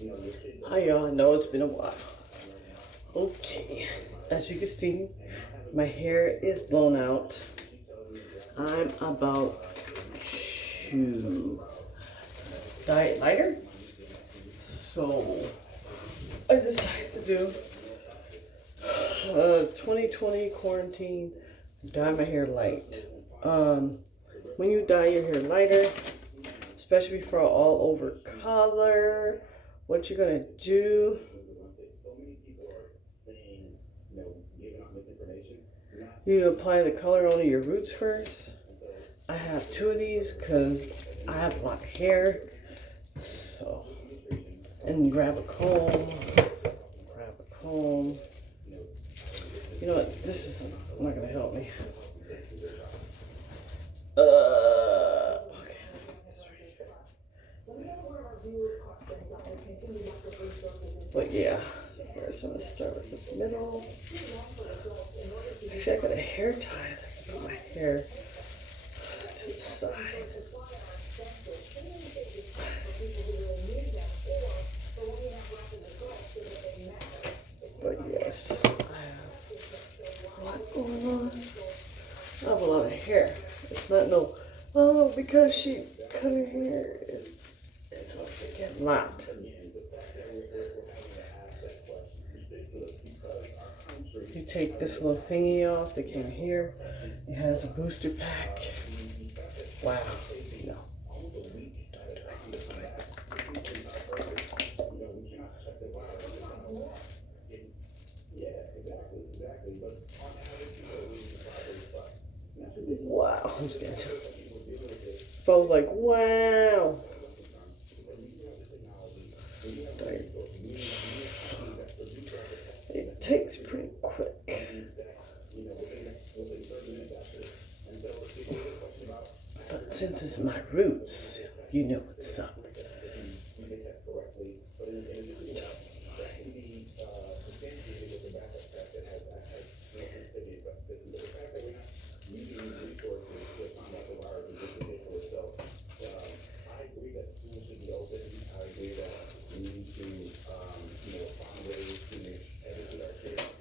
Hi y'all, I know it's been a while. Okay, as you can see, my hair is blown out. I'm about to dye it lighter. So I decided to do 2020 quarantine, dye my hair light. When you dye your hair lighter, especially for all over color, what you're gonna do, you apply the color onto your roots first. I have two of these because I have a lot of hair. So, and grab a comb. You know what? This is not gonna help me. Okay. But yeah, first I'm gonna start with the middle. Actually, I got a hair tie that I can put my hair to the side. But yes, I have a lot going on. I have a lot of hair. It's not no, oh, because she cut her hair. It's a freaking lot. You take this little thingy off that came here. It has a booster pack. Wow. No. Wow. I'm scared. If I was like, wow. It takes pretty quick. But since it's my roots, you know what's up.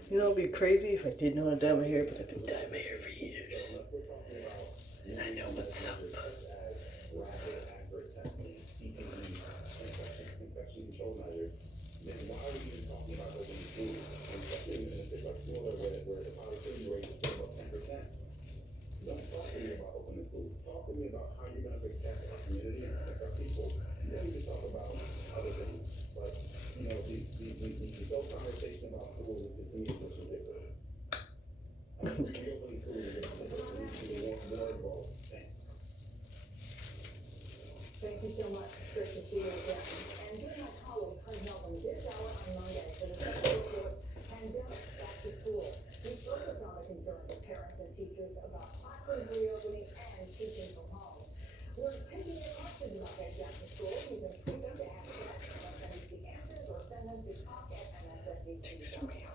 You know, it'd be crazy if I didn't know how to dye my hair, but I've been dyeing my hair for years. And I know what's up. I'm scared. Thank you so much. Great to see you again. And join my colleague, Craig Melvin, this hour on Monday for the special report, Pandemic Back to School. We focus on the concerns of parents and teachers about classrooms reopening and teaching from home. We're taking your questions about that back to school. You can tweet them to #MSNBC Answers or send them to talk@MSNBC.com.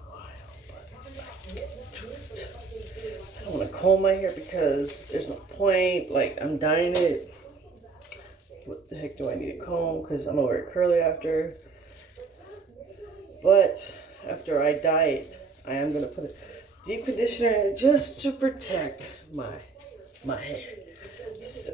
I don't want to comb my hair because there's no point. Like, I'm dyeing it. What the heck do I need a comb? Because I'm gonna wear it curly after. But after I dye it, I am gonna put a deep conditioner in it just to protect my hair. So,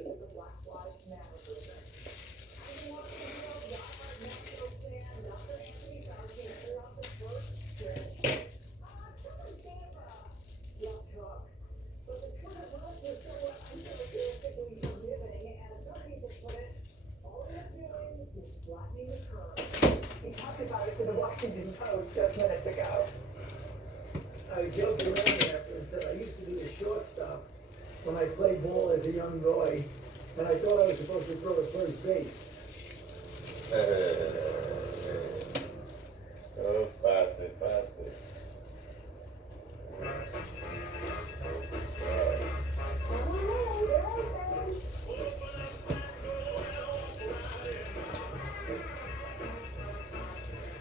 He talked about it to the Washington Post just minutes ago. I joked around after and said I used to be a shortstop when I played ball as a young boy, and I thought I was supposed to throw at first base. Oh, fácil.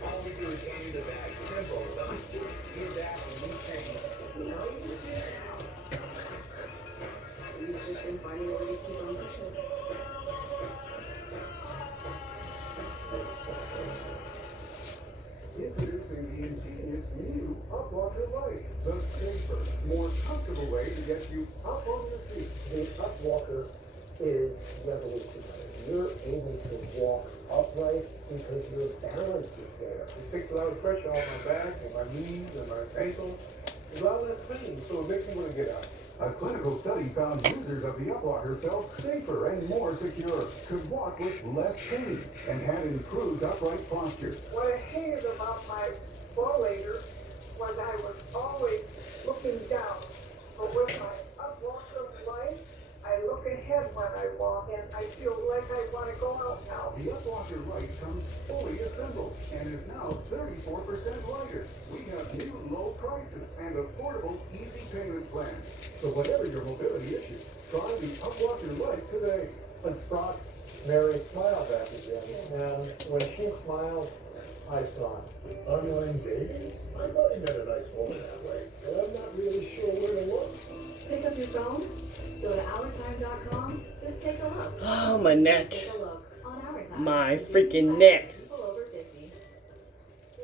All we do is hand you the bag. Simple. Get that and we change. We've just been finding a way to keep on pushing. ingenious new Upwalker Light, the safer, more comfortable way to get you up on your feet. The Upwalker is revolutionary. You're able to walk upright because your balance is there. It takes a lot of pressure off my back and my knees and my ankles. There's a lot less pain, so it makes me want to get out. A clinical study found users of the Upwalker felt safer and more secure, could walk with less pain, and had improved upright posture. What I hated about my rollator was I was always looking down. But with my Upwalker Light, I look ahead when I walk, and I feel like I want to go out now. The Upwalker Light comes fully assembled and is now 34% lighter. We have new low prices and affordable easy payment plans. So whatever your mobility issue, try the Upwalker Light today. When Brock Mary smiled back again, and when she smiles, I smile. Online dating? My buddy met a nice woman that way, but I'm not really sure where to look. Pick up your phone, go to OurTime.com, just take a look. Oh, my neck. Take a look on Our Time. My freaking neck. People over 50.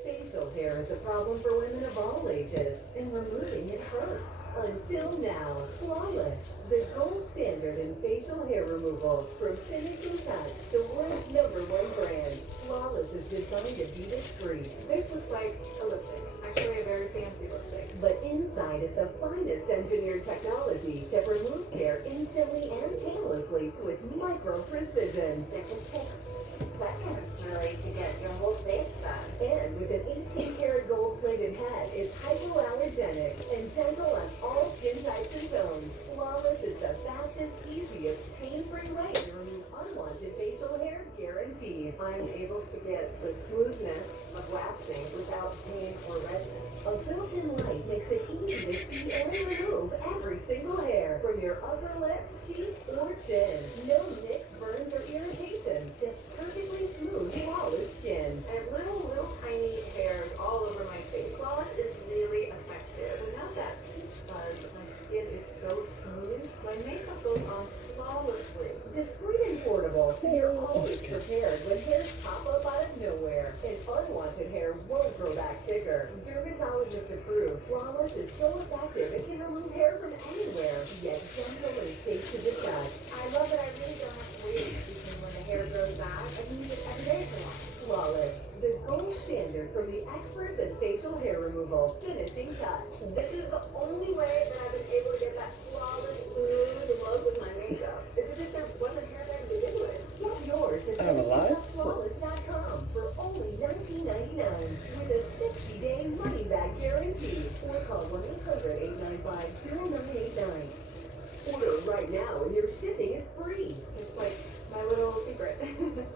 Facial hair is a problem for women of all ages, and removing it hurts. Until now, Flawless, the gold standard in facial hair removal from finishing touch, the world's #1 brand. Flawless is designed to be discreet, This looks like a lipstick. Actually, a very fancy lipstick. but inside is the finest engineered technology that removes hair instantly and painlessly with micro precision. It just takes seconds, really, to get your whole face done. And with an 18-karat gold-plated head, it's hypoallergenic and gentle on all skin types and tones. Flawless is the fastest, easiest, pain-free way to remove unwanted facial hair, guaranteed. I'm able to get the smoothness of waxing without pain or redness. A built-in light makes it easy to see and remove every single hair from your upper lip, cheek, or chin. No nicks, burns, or irritation. Just perfectly smooth, flawless skin. And little tiny hairs all over my face. Flawless is really effective. Without that peach fuzz, my skin is so smooth. My makeup goes on flawlessly. Discreet and portable, so you're always prepared when hairs pop up out of nowhere. And unwanted hair won't grow back thicker. Dermatologist approved, Flawless is so effective it can remove hair from anywhere, yet gentle and safe to the touch. I love that I really don't have to wait between when the hair grows back. I can use it every day for long. Flawless, the gold standard from the experts in facial hair removal. Finishing touch. This is the only way that I've been able to get that flawless, smooth look with my makeup. It's as if there wasn't hair there to begin with. Get yours at I have a lot, so- finishingtouchflawless.com for only $19.99 with a 60-day money-back guarantee. Or call 1-800-895-0989. Order right now and your shipping is free. It's like my little secret.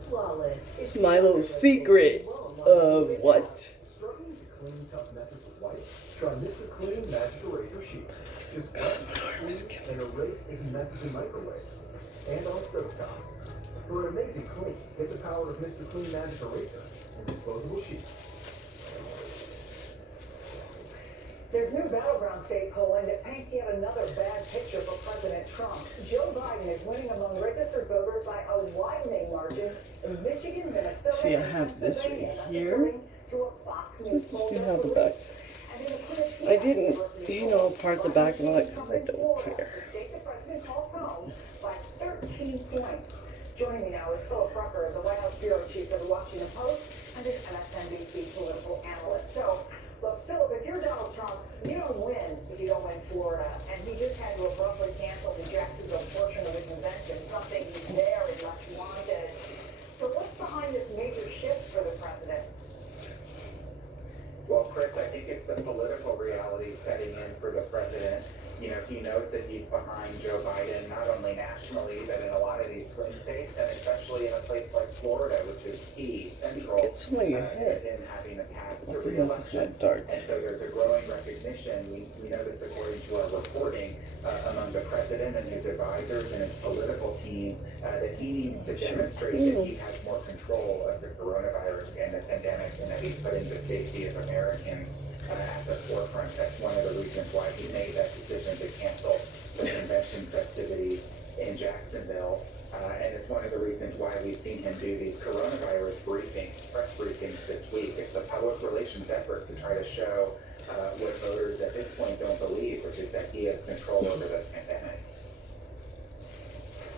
Flawless. It's my little secret of what? Struggling to clean tough messes with wipes? Try Mr. Clean Magic Eraser Sheets. Just wipe, squeeze, and erase icky messes in microwaves. And on stovetops. For an amazing clean, get the power of Mr. Clean Magic Eraser and disposable sheets. There's new battleground state polling that paints yet another bad picture for President Trump. Joe Biden is winning among registered voters by a widening margin in Michigan, Minnesota, See, I and have this Pennsylvania. right That's here. according to a Fox News Just poll to just have the back. released. And in the Quinnipiac I didn't, University poll, part the back and I'm like, Trump I in don't Florida, care. the state the president calls home, by 13 points. Joining me now is Philip Rucker, the White House bureau chief of the Washington Post and an MSNBC political analyst. So, look, Philip, if you're Donald Trump, you don't win if you don't win Florida. And he just had to abruptly cancel the Jacksonville portion of the convention, something he very much wanted. So what's behind this major shift for the president? Well, Chris, I think it's the political reality setting in for the president. You know, he knows that he's behind Joe Biden, not only nationally, but in a lot of these swing states, and especially in a place like Florida, which is key, central Get some of your to hair. him having a path to Okay, now it's re-election. not dark. And so there's a growing recognition, we know this according to our reporting, among the president and his advisors and his political team, that he needs to demonstrate that he has more control of the coronavirus and the pandemic, and that he's putting the safety of Americans at the forefront. That's one of the reasons why he made that decision to cancel the convention festivities in Jacksonville. And it's one of the reasons why we've seen him do these coronavirus briefings, press briefings this week. It's a public relations administration's effort to try to show what voters at this point don't believe, which is that he has control over the pandemic.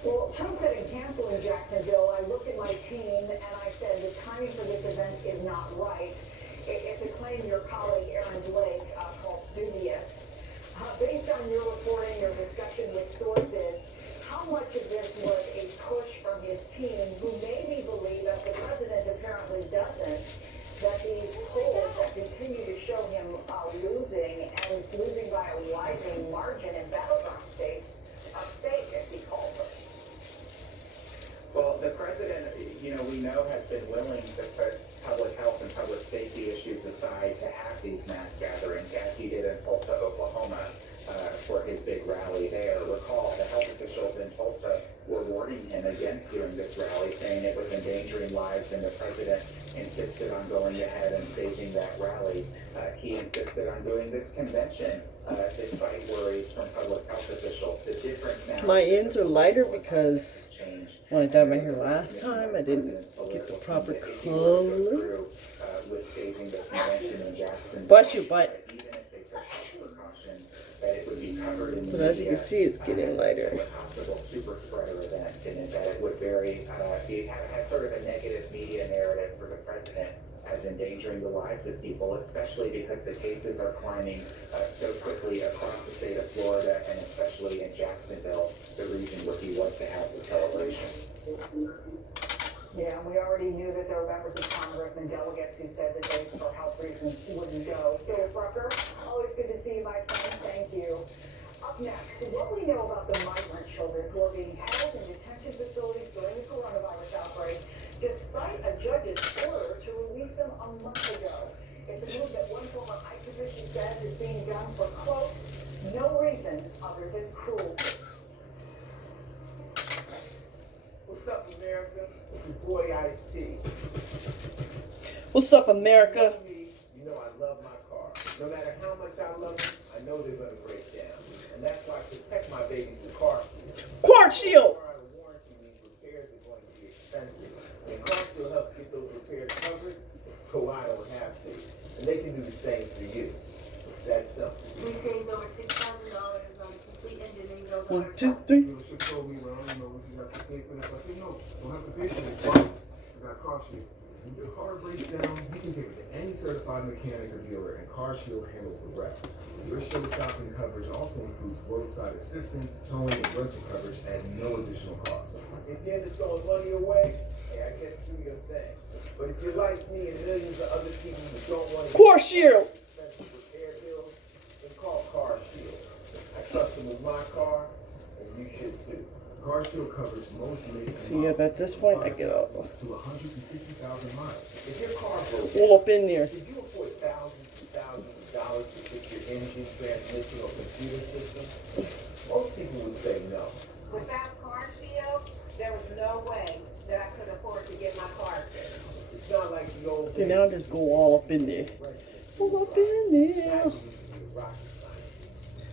Well, Trump said in canceling Jacksonville, I looked at my team and I said the timing for this event is not right. It's a claim your colleague Aaron Blake calls dubious. Based on your reporting, your discussion with sources, how much of this was a push from his team, who maybe believe, as the president apparently doesn't, that these polls that continue to show him losing, and losing by a widening margin in battleground states, are fake, as he calls them? Well, the president, we know has been willing to put public health and public safety issues aside to have these mass gatherings, as he did in Tulsa, Oklahoma, for his big rally there. Recall, the health officials in Tulsa were warning him against doing this rally, saying it was endangering lives, and the president insisted on going ahead and staging that rally. He insisted on doing this convention, despite worries from public health officials. The difference now, my ends are lighter because when I dyed my hair last time, I didn't get the proper color. Bless you, butt. But as you can see, it's getting lighter. Super spreader event, and that it would have sort of a negative media narrative for the president as endangering the lives of people, especially because the cases are climbing so quickly across the state of Florida, and especially in Jacksonville, the region where he was to have the celebration. Yeah, we already knew that there were members of Congress and delegates who said that they, for health reasons, wouldn't go. Philip Rucker, always good to see you, my friend. Thank you. Up next, what we know about the migrant children who are being held in detention facilities during the coronavirus outbreak, despite a judge's order to release them a month ago. It's a move that one former ICE official says is being done for, quote, no reason other than cruelty. What's up, America? It's your boy Ice-T. What's up, America? You know I love my car. No matter how much I love them, I know they're going to break down. And that's why I protect my baby with Car Shield. Car Shield! Out of warranty, these repairs are going to be expensive. And Car Shield helps get those repairs covered so I don't have to. And they can do the same for you. That's simple. We saved over $6,000 on complete engine rebuild. 1, 2, 3. Dealership told me, well, we have to pay for this. I said, no, don't have to pay for this. I got Car Shield. When your car breaks down, you can take it to any certified mechanic or dealer, and Car Shield handles the rest. Your show-stopping coverage also includes roadside assistance, towing, and rental coverage at no additional cost. If you're just throwing money away, hey, I guess do your thing. But if you're like me and millions of other people who don't want to Car Shield! expensive repair bills, then call Car Shield. I trust them with my car, and you should too. Car Shield covers most makes See, at this point, I get up. to 150,000 miles. If your car broke All up in there. could you afford thousands and thousands of dollars to fix your engine, transmission, or computer system? Most people would say no. Without Car Shield, there was no way that I could afford to get my car fixed. It's not like the old See, now just go all up in there. All up in there.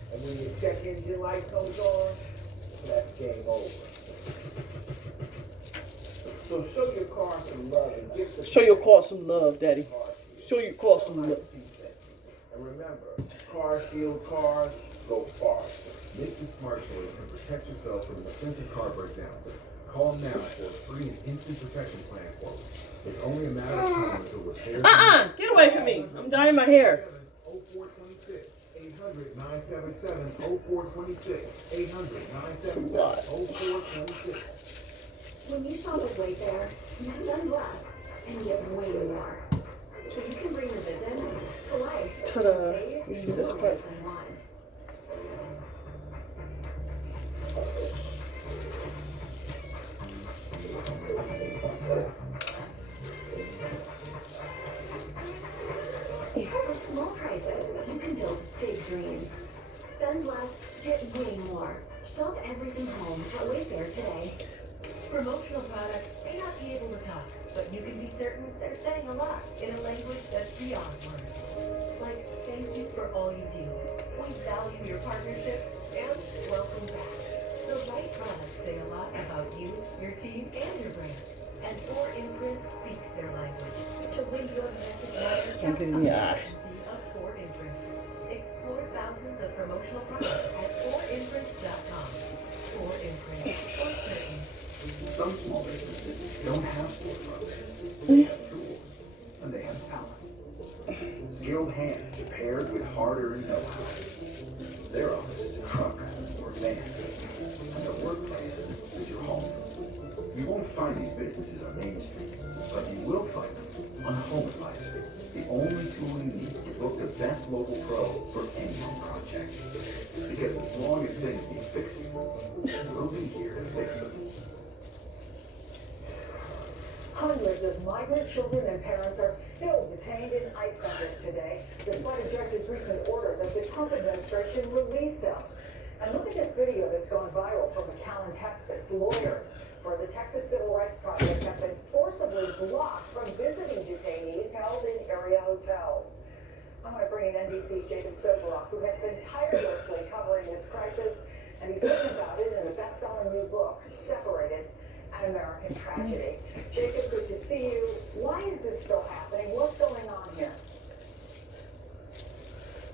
And when your check engine light comes on, that's game over. So show your car some love and give the Show your car some love, Daddy. Show your car some love. And remember, Car Shield cars go far. Make the smart choice and protect yourself from expensive car breakdowns. Call now for a free and instant protection plan quote. It's only a matter of time until repairs. Get away from me. I'm dyeing my hair. 0426 800-977 0426 800-977 0426. When you shop at Wayfair, you spend less and get way more. So you can bring your vision to life. Ta-da. And save You see this more part? than one. For small prices, you can build big dreams. Spend less, get way more. Shop everything home at Wayfair today. Promotional products may not be able to talk, but you can be certain they're saying a lot in a language that's beyond words. Like, thank you for all you do. We value your partnership and welcome back. The right products say a lot about you, your team, and your brand. And 4imprint speaks their language. So way your message matters Okay, comes yeah. certainty of 4imprint. Explore thousands of promotional products at 4imprint.com. 4imprint, for certain. Some small businesses don't have storefronts. They have tools, and they have talent. Skilled hands are paired with hard-earned know-how. Their office is a truck or van, and their workplace is your home. You won't find these businesses on Main Street, but you will find them on Home Advisor, the only tool you need to book the best local pro for any home project. Because as long as things need fixing, we'll be here to fix them. Hundreds of migrant children and parents are still detained in ICE centers today, despite a judge's recent order that the Trump administration release them. And look at this video that's gone viral from McAllen, Texas. Lawyers for the Texas Civil Rights Project have been forcibly blocked from visiting detainees held in area hotels. I'm going to bring in NBC's Jacob Soboroff, who has been tirelessly covering this crisis, and he's written about it in a best-selling new book, Separated: An American Tragedy. Jacob, good to see you. Why is this still happening? What's going on here?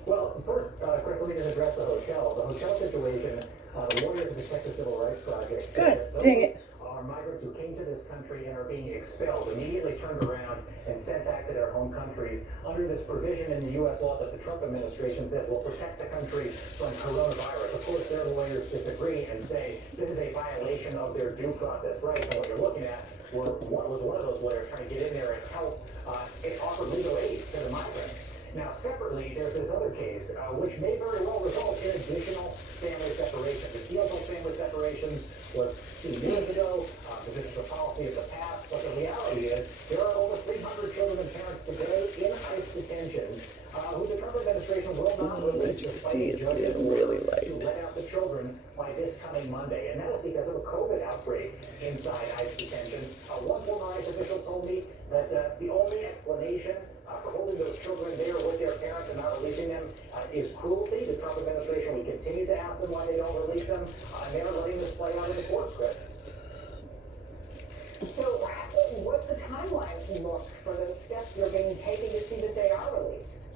Well, first, Chris, let me just address the hotel. The hotel situation, the lawyers of the Texas Civil Rights Project said that those are migrants who came to this country and are being expelled, immediately turned around and sent back to their home countries under this provision in the U.S. law that the Trump administration says will protect the country from coronavirus. Of course, their lawyers disagree and say this is a violation of their due process rights. And what you're looking at was one of those lawyers trying to get in there and help offer legal aid to the migrants. Now, separately, there's this other case, which may very well result in additional family separation. The deal on family separations was 2 years ago. This is the policy of the past. But the reality is there are over 300 children and parents today in ICE detention who the Trump administration will not release despite the judge's order to let out the children by this coming Monday. And that is because of a COVID outbreak inside ICE detention. One former ICE official told me that the only explanation for holding those children there with their parents and not releasing them is cruelty. The Trump administration will continue to ask them why they don't release them, and they're letting this play out in the courts, Chris. So, what's the timeline look for those steps that are being taken to see that they are released?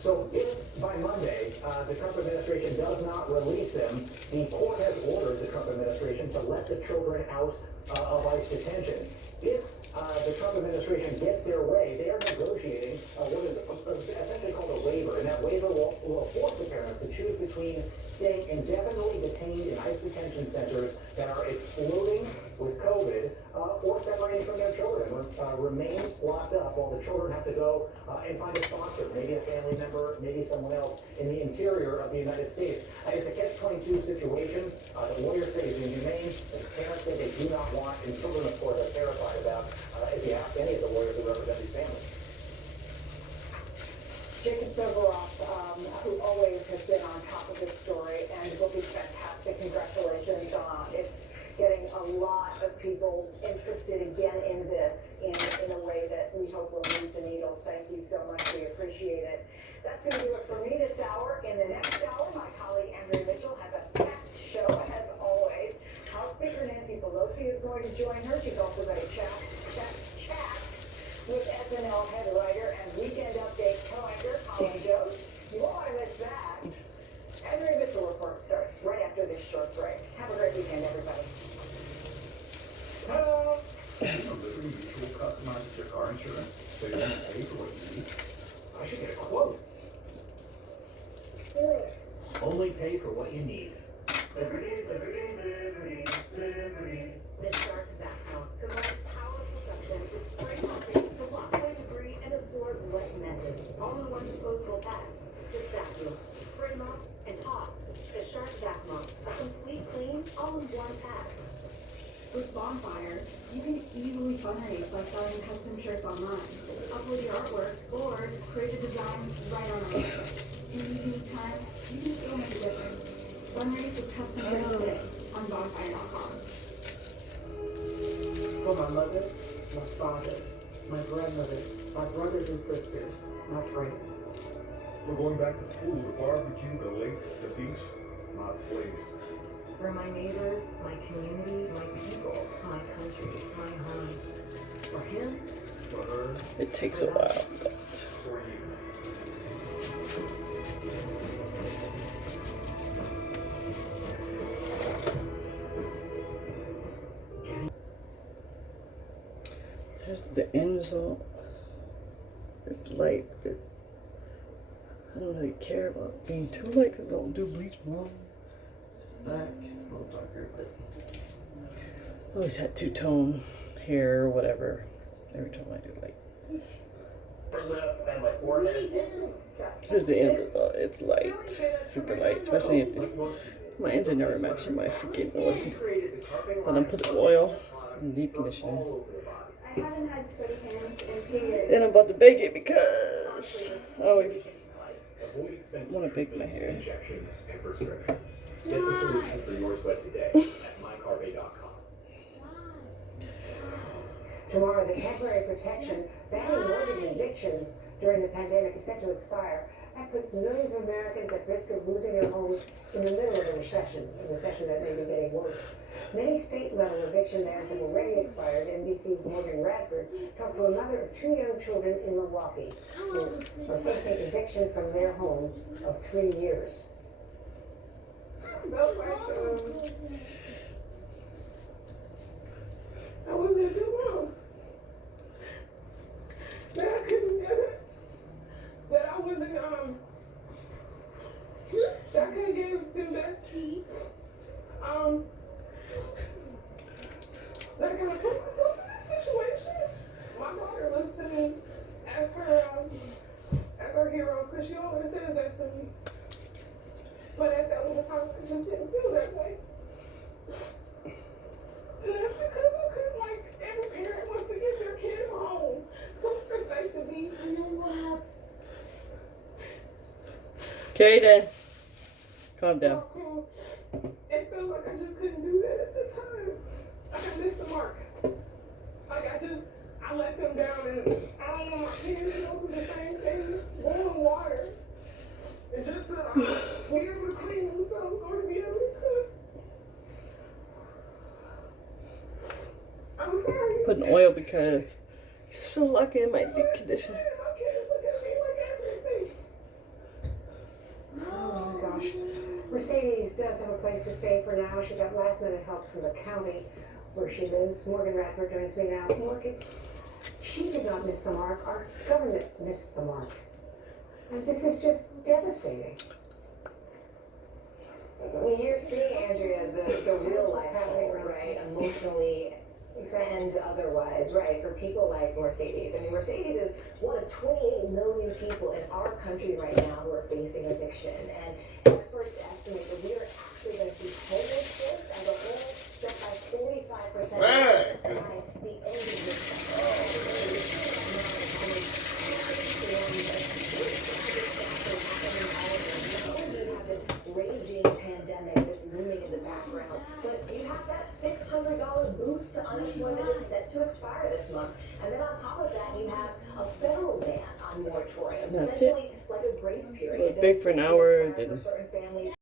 So if by Monday the Trump administration does not release them, the court has ordered the Trump administration to let the children out of ICE detention. If the Trump administration gets their way, they are negotiating what is essentially called a waiver, and that waiver will force the parents to choose between staying indefinitely detained in ICE detention centers that are exploding with COVID, or separating from their children, remain locked up while the children have to go and find a sponsor, maybe a family member, maybe someone else in the interior of the United States. It's a catch-22 situation. The lawyers say it's inhumane, and parents say they do not want, and children, of course, are terrified about if you ask any of the lawyers who represent these families. Jacob Soboroff, who always has been on top of this story, and the book is fantastic. Congratulations. It's getting a lot of people interested again in this in a way that we hope will move the needle. Thank you so much. We appreciate it. That's going to do it for me this hour. In the next hour, my colleague Andrea Mitchell has a packed show, as always. House Speaker Nancy Pelosi is going to join her. She's also going to chat with SNL head writer and Weekend Update co-anchor Colin Jost. You won't want to miss that. Andrea Mitchell Report starts right after this short break. Have a great weekend, everybody. Ta-da! You know, Liberty Mutual customizes your car insurance so you only pay for what you need. I should get a quote. Only pay for what you need. Liberty, liberty, liberty, liberty. This starts back out. The most powerful substance is spray pumping to lock away debris and absorb wet messes. All in one disposable bag. Just vacuum, spray mop, and toss. The Shark Vac Mop. A complete clean, all in one pack. With Bonfire, you can easily fundraise by selling custom shirts online. Upload your artwork or create a design right on our website. In these unique times, you can still make a difference. Fundraise with custom shirts today on bonfire.com. For my mother, my father, my grandmother, my brothers and sisters, my friends. For going back to school, the barbecue, the lake, the beach, my place. For my neighbors, my community, my people, my country, my home. For him, It takes a while. But here's the end result. It's light, but I don't really care about being too light because I don't do bleach blonde. It's the back, it's a little darker, but I always had two-tone hair or whatever. Every time I do light. And my forehead. Here's the end result. It's light, super light, especially if my engine never matching my freaking noise. But I'm putting oil and deep conditioner. I haven't had sweaty hands in 2 years. And I'm about to bake it because I always Avoid expensive want to bake my treatments, hair. injections, and prescriptions. Get the solution for your sweat today at mycarvey.com. Tomorrow, the temporary protection banning mortgage evictions during the pandemic is set to expire. That puts millions of Americans at risk of losing their homes in the middle of a recession that may be getting worse. Many state-level eviction bans have already expired. NBC's Morgan Radford talked to a mother of 2 young children in Milwaukee who are facing eviction from their home of 3 years. Felt like I was in a good room. That I couldn't get it. That I wasn't that I couldn't give them best. That I kind of put myself in this situation. My daughter looks to me as her hero because she always says that to me. But at that moment in time, I just didn't feel that way. And that's because I couldn't, like, every parent wants to get their kid home. Somewhere safe to be. I know what. Kaden, calm down. It felt like I just couldn't do that at the time. Like I missed the mark. Like I let them down, and I don't want my kids to go through the same thing, boiling water. And just to be able to clean themselves or to be able to cook. I'm sorry. Putting oil because it's so lucky in my deep conditioner. My kids look at me like everything. Oh my gosh. Mercedes does have a place to stay for now. She got last-minute help from the county where she lives. Morgan Radford joins me now. Morgan, she did not miss the mark. Our government missed the mark. And this is just devastating. You're seeing, Andrea, the real life toll, right? Emotionally and otherwise, right? For people like Mercedes. I mean, Mercedes is one of 28 million people in our country right now who are facing eviction. And experts estimate that we are actually going to see homelessness as a whole jump by 45% just by the end of this raging pandemic that's looming in the background. But you have that $600 boost to unemployment that's set to expire this month. And then on top of that, you have a federal ban on moratoriums, essentially like a grace period. Big for an hour, then for certain families.